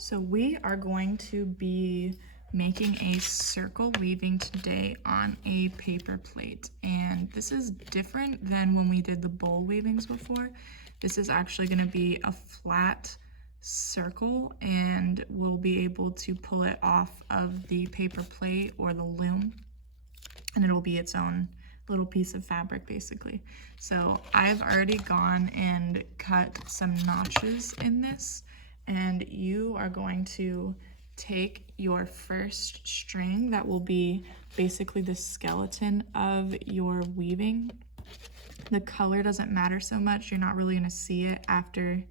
So we are going to be making a circle weaving today on a paper plate, and this is different than when we did the bowl weavings before. This is actually going to be a flat circle, and we'll be able to pull it off of the paper plate or the loom, and it'll be its own little piece of fabric basically. So I've already gone and cut some notches in this, and you are going to take your first string that will be basically the skeleton of your weaving. The color doesn't matter so much. You're not really going to see it after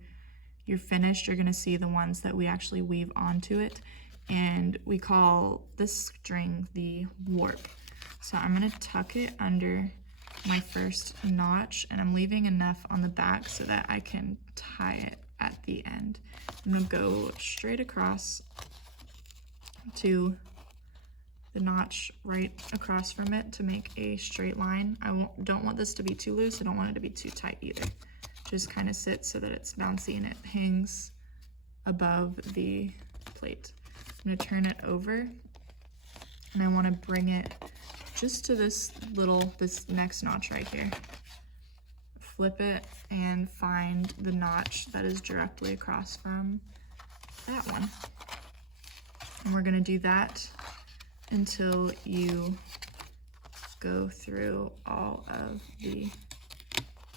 you're finished. You're going to see the ones that we actually weave onto it, and we call this string the warp. So I'm going to tuck it under my first notch, and I'm leaving enough on the back so that I can tie it at the end. I'm going to go straight across to the notch right across from it to make a straight line. Don't want this to be too loose. I don't want it to be too tight either. Just kind of sits so that it's bouncy and it hangs above the plate. I'm going to turn it over, and I want to bring it just to this next notch right here. Flip it and find the notch that is directly across from that one. And we're gonna do that until you go through all of the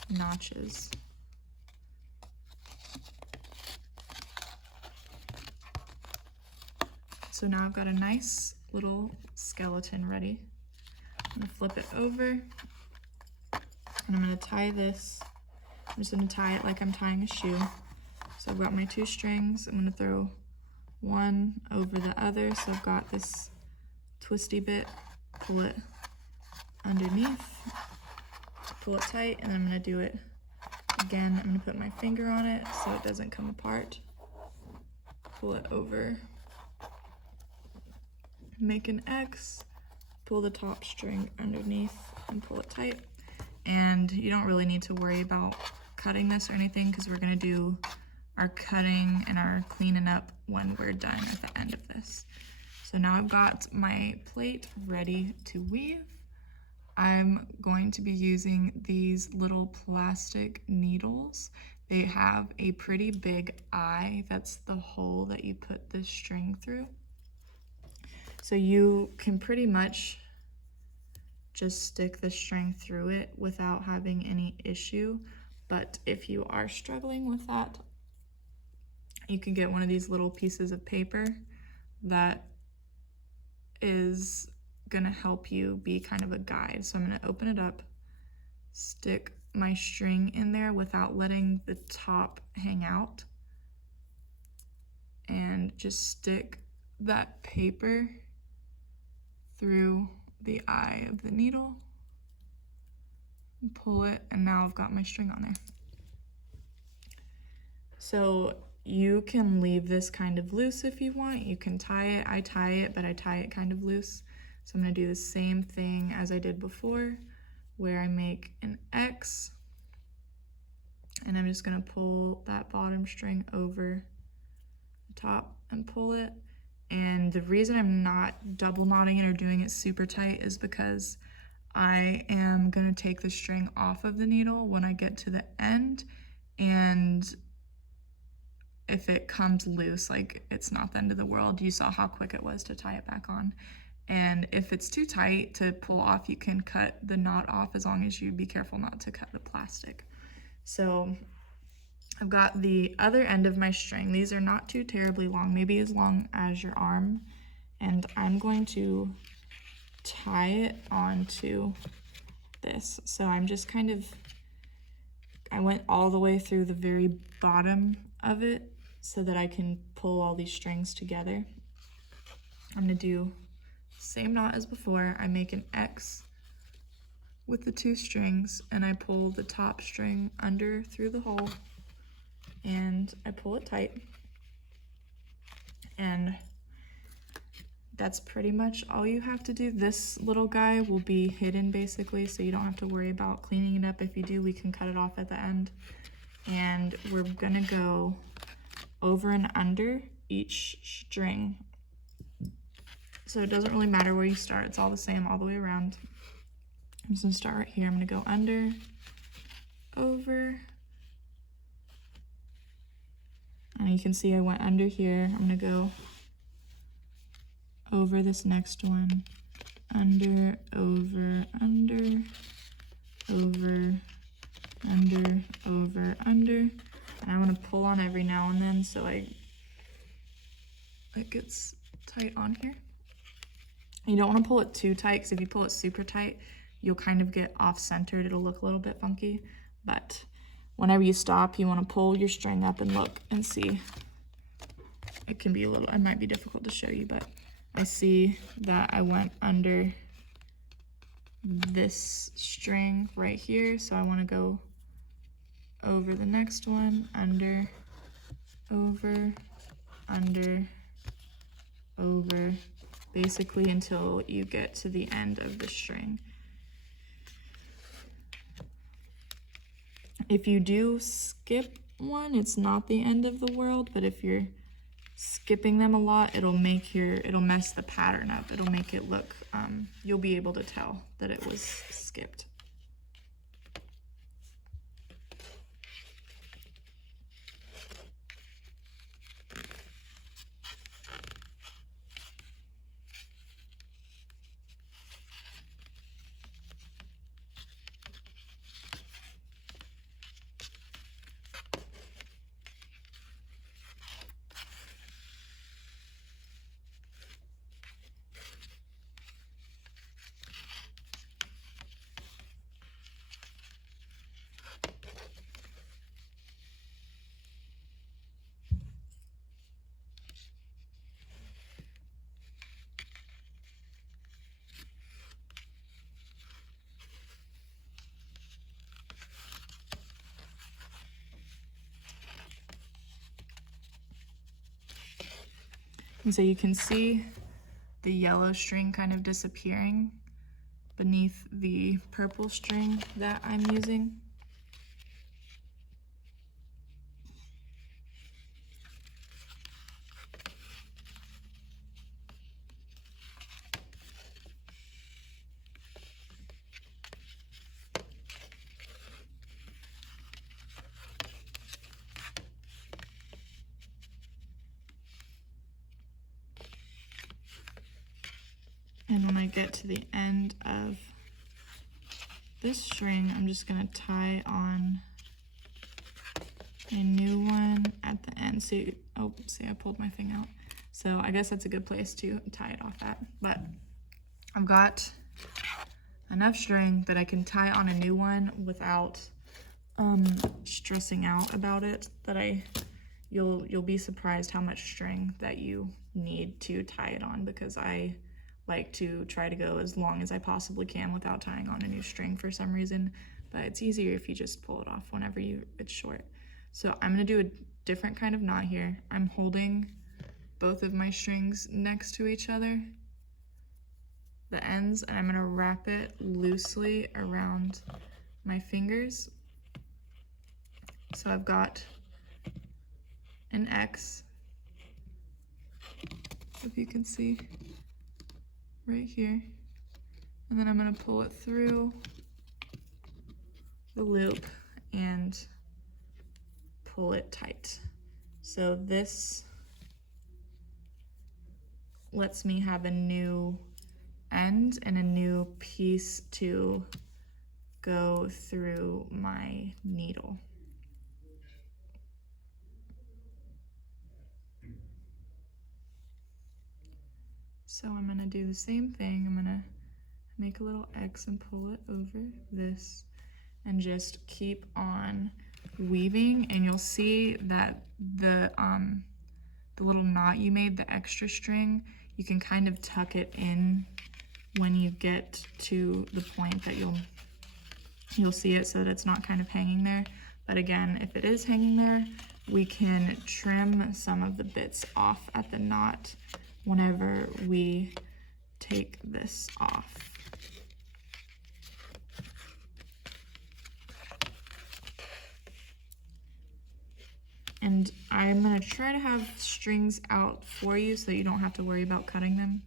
notches. So now I've got a nice little skeleton ready. I'm gonna flip it over, and I'm gonna tie this. I'm just gonna tie it like I'm tying a shoe. So I've got my two strings. I'm gonna throw one over the other. So I've got this twisty bit, pull it underneath, pull it tight, and then I'm gonna do it again. I'm gonna put my finger on it so it doesn't come apart. Pull it over, make an X, pull the top string underneath and pull it tight. And you don't really need to worry about cutting this or anything, because we're going to do our cutting and our cleaning up when we're done at the end of this. So now I've got my plate ready to weave. I'm going to be using these little plastic needles. They have a pretty big eye. That's the hole that you put this string through. So you can pretty much just stick the string through it without having any issue. But if you are struggling with that, you can get one of these little pieces of paper that is gonna help you be kind of a guide. So I'm gonna open it up, stick my string in there without letting the top hang out, and just stick that paper through the eye of the needle, and pull it, and now I've got my string on there. So you can leave this kind of loose if you want. You can tie it. I tie it, but I tie it kind of loose. So I'm going to do the same thing as I did before, where I make an X, and I'm just going to pull that bottom string over the top and pull it. And the reason I'm not double knotting it or doing it super tight is because I am going to take the string off of the needle when I get to the end, and if it comes loose, like, it's not the end of the world. You saw how quick it was to tie it back on. And if it's too tight to pull off, you can cut the knot off, as long as you be careful not to cut the plastic. So I've got the other end of my string. These are not too terribly long, maybe as long as your arm. And I'm going to tie it onto this. So I'm just I went all the way through the very bottom of it so that I can pull all these strings together. I'm gonna do the same knot as before. I make an X with the two strings, and I pull the top string under through the hole, and I pull it tight. And that's pretty much all you have to do. This little guy will be hidden basically, so you don't have to worry about cleaning it up. If you do, we can cut it off at the end. And we're gonna go over and under each string. So it doesn't really matter where you start, it's all the same all the way around. I'm just gonna start right here. I'm gonna go under, over, and you can see I went under here. I'm gonna go over this next one, under, over, under, over, under, over, under, and I want to pull on every now and then so it gets tight on here. You don't want to pull it too tight, because if you pull it super tight, you'll kind of get off-centered. It'll look a little bit funky, but whenever you stop, you want to pull your string up and look and see. It can be it might be difficult to show you, but I see that I went under this string right here, so I want to go over the next one, under, over, under, over, basically until you get to the end of the string. If you do skip one, it's not the end of the world, but if you're skipping them a lot, it'll mess the pattern up. It'll make it look, you'll be able to tell that it was skipped. And so you can see the yellow string kind of disappearing beneath the purple string that I'm using. And when I get to the end of this string, I'm just gonna tie on a new one at the end. See, oh, see, I pulled my thing out. So I guess that's a good place to tie it off at. But I've got enough string that I can tie on a new one without stressing out about it. You'll be surprised how much string that you need to tie it on, because I like to try to go as long as I possibly can without tying on a new string for some reason, but it's easier if you just pull it off whenever it's short. So I'm gonna do a different kind of knot here. I'm holding both of my strings next to each other, the ends, and I'm gonna wrap it loosely around my fingers. So I've got an X, if you can see, right here, and then I'm going to pull it through the loop and pull it tight. So this lets me have a new end and a new piece to go through my needle. So I'm gonna do the same thing. I'm gonna make a little X and pull it over this and just keep on weaving, and you'll see that the little knot you made, the extra string, you can kind of tuck it in when you get to the point that you'll see it, so that it's not kind of hanging there. But again, if it is hanging there, we can trim some of the bits off at the knot whenever we take this off. And I'm gonna try to have strings out for you so that you don't have to worry about cutting them.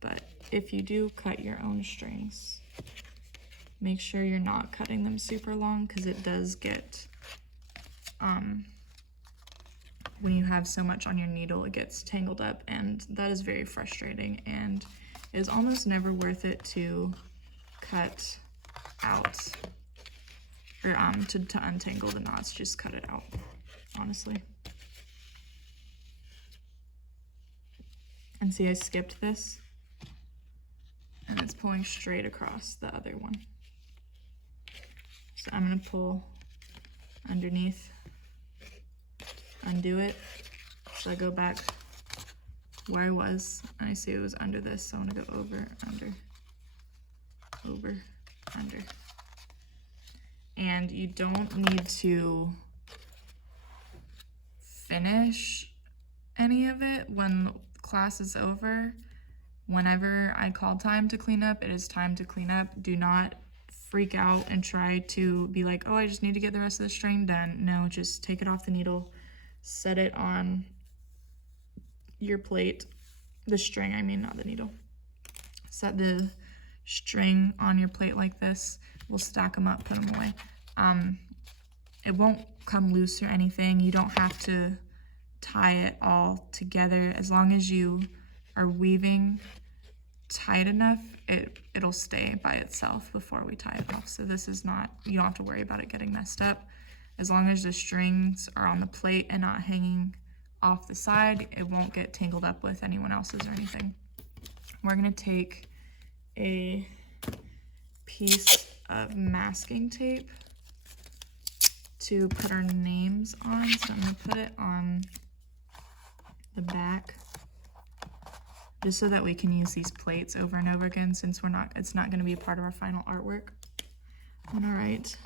But if you do cut your own strings, make sure you're not cutting them super long, because it does get, when you have so much on your needle, it gets tangled up, and that is very frustrating, and it is almost never worth it to cut out, or to untangle the knots. Just cut it out, honestly. And see, I skipped this, and it's pulling straight across the other one. So I'm gonna pull underneath, undo it. So I go back where I was, and I see it was under this, so I'm gonna go over, under, over, under. And you don't need to finish any of it when class is over. Whenever I call time to clean up, it is time to clean up. Do not freak out and try to be like, oh, I just need to get the rest of the string done. No, just take it off the needle, set it on your plate, the string, I mean, not the needle. Set the string on your plate like this. We'll stack them up, put them away. It won't come loose or anything. You don't have to tie it all together. As long as you are weaving tight enough, it'll stay by itself before we tie it off. So this is not, you don't have to worry about it getting messed up. As long as the strings are on the plate and not hanging off the side, it won't get tangled up with anyone else's or anything. We're gonna take a piece of masking tape to put our names on. So I'm gonna put it on the back, just so that we can use these plates over and over again, since it's not gonna be a part of our final artwork. I'm gonna write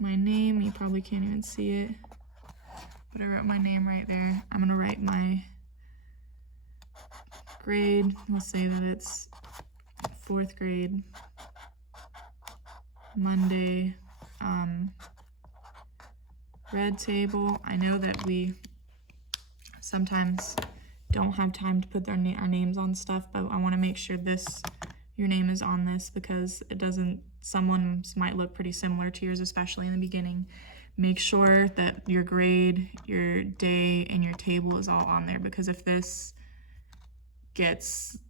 my name. You probably can't even see it, but I wrote my name right there. I'm gonna write my grade. Let's say that it's 4th grade, Monday, red table. I know that we sometimes don't have time to put our names on stuff, but I want to make sure your name is on this, because someone's might look pretty similar to yours, especially in the beginning. Make sure that your grade, your day, and your table is all on there, because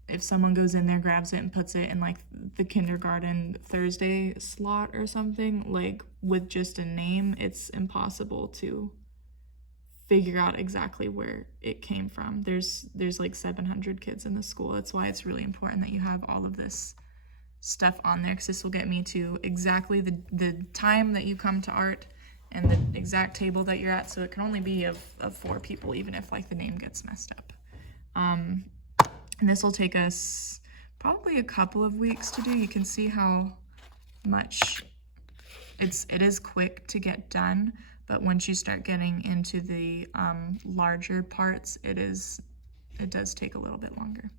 if someone goes in there, grabs it, and puts it in like the kindergarten Thursday slot or something, like with just a name, it's impossible to figure out exactly where it came from. There's like 700 kids in the school. That's why it's really important that you have all of this stuff on there, because this will get me to exactly the time that you come to art and the exact table that you're at. So it can only be of 4 people, even if like the name gets messed up. And this will take us probably a couple of weeks to do. You can see how much it is quick to get done, but once you start getting into the larger parts, it does take a little bit longer.